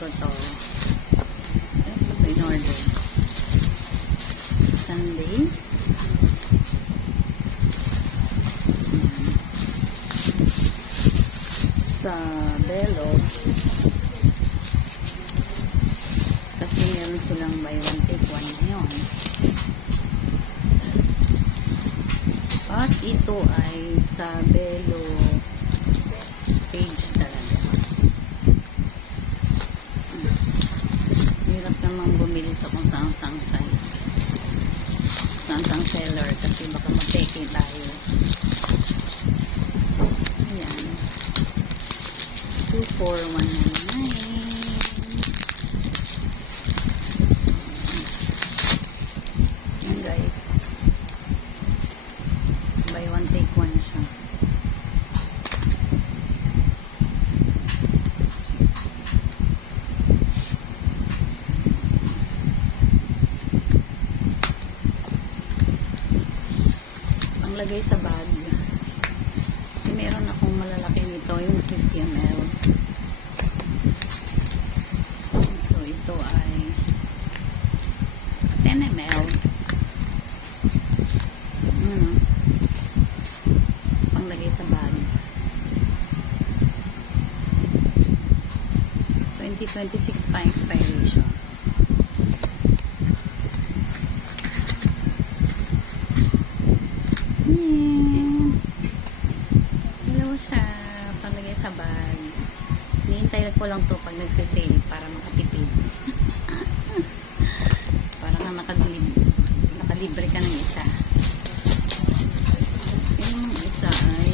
ko to. Ito ba in order? Sunday. Sa Belo. Kasi meron silang buy one take one ngayon. At ito ay sa Belo page talaga. Hirap namang bumili sa kung saan-saan sites. Saan-saan seller kasi baka mapeke tayo. Ayan. 24199. Ayan guys. Buy one take one siya. Panglagay sa bag. Kasi meron akong malalaki nito, yung 50 ml. So ito ay 10 ml. Panglagay sa bag. 2026 pa expiration. Hello siya. Panglagay sa bag. Hinihintay ko lang to pag nagsisale para makatipid. Para nga nakalibre ka ng isa. Yung isa ay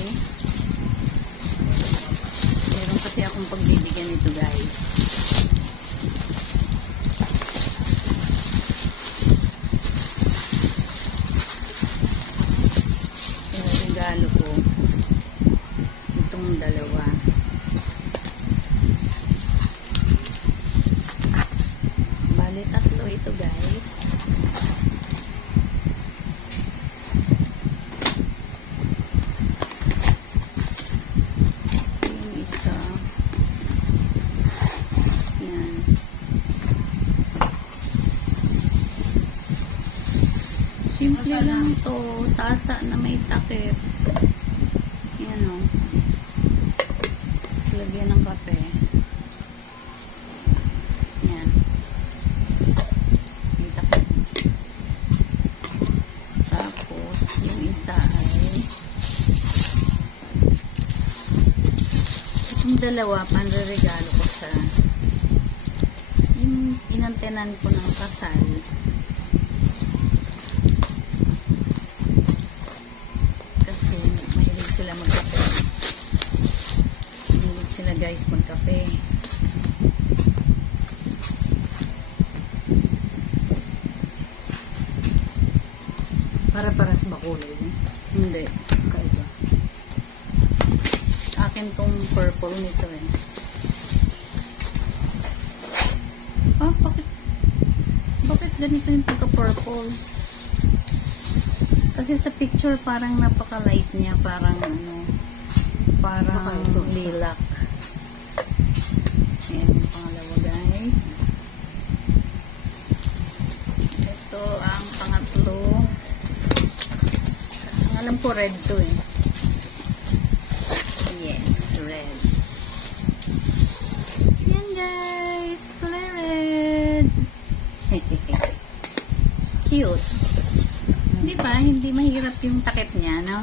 meron kasi akong pagbibigyan nito guys. Regalo ko itong dalawa. Bali tatlo ito guys. Yung isa yan. Simple lang to, tasa na may takip. Yan o. Lagyan ng kape. Yan. May takip. Tapos, yung isa ay itong dalawa, panre-regalo ko sa yung inantenan ko ng kasal. Sila magkape. Hilig sila guys magkape. Para-paras ba kulay? Hindi. Kaiba. Akin tong purple nito eh. Ah, bakit ganito yung pagka-purple? Kasi sa picture parang napaka-light niya, parang ano, parang lilac. Ayan yung pangalawa guys. Ito ang pangatlo. Ang alam ko red to eh. Yes, red. Ayan guys, kulay red. Cute. Di ba? Hindi mahirap yung takip niya, no?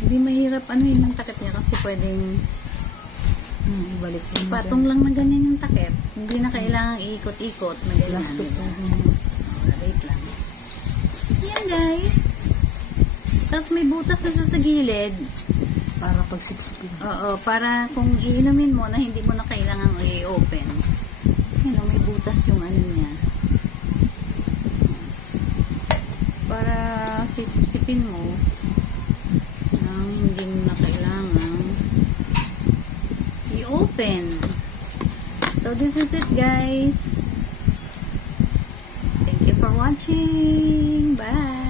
Hindi mahirap ano yung takip niya kasi pwedeng ibalik mo. patong lang na ganyan yung takip. Hindi na kailangang iikot-ikot na ganyan. Plastic diba? na. Wait lang. Yan guys. Tapos may butas na sa gilid. Para pagsipsipin. Oo, para kung iinumin mo na hindi mo na kailangang i-open. Yan o, may butas yung ano niya. Para sisipsipin mo nang hindi mo na kailangan i-open. So this is it guys. Thank you for watching. Bye.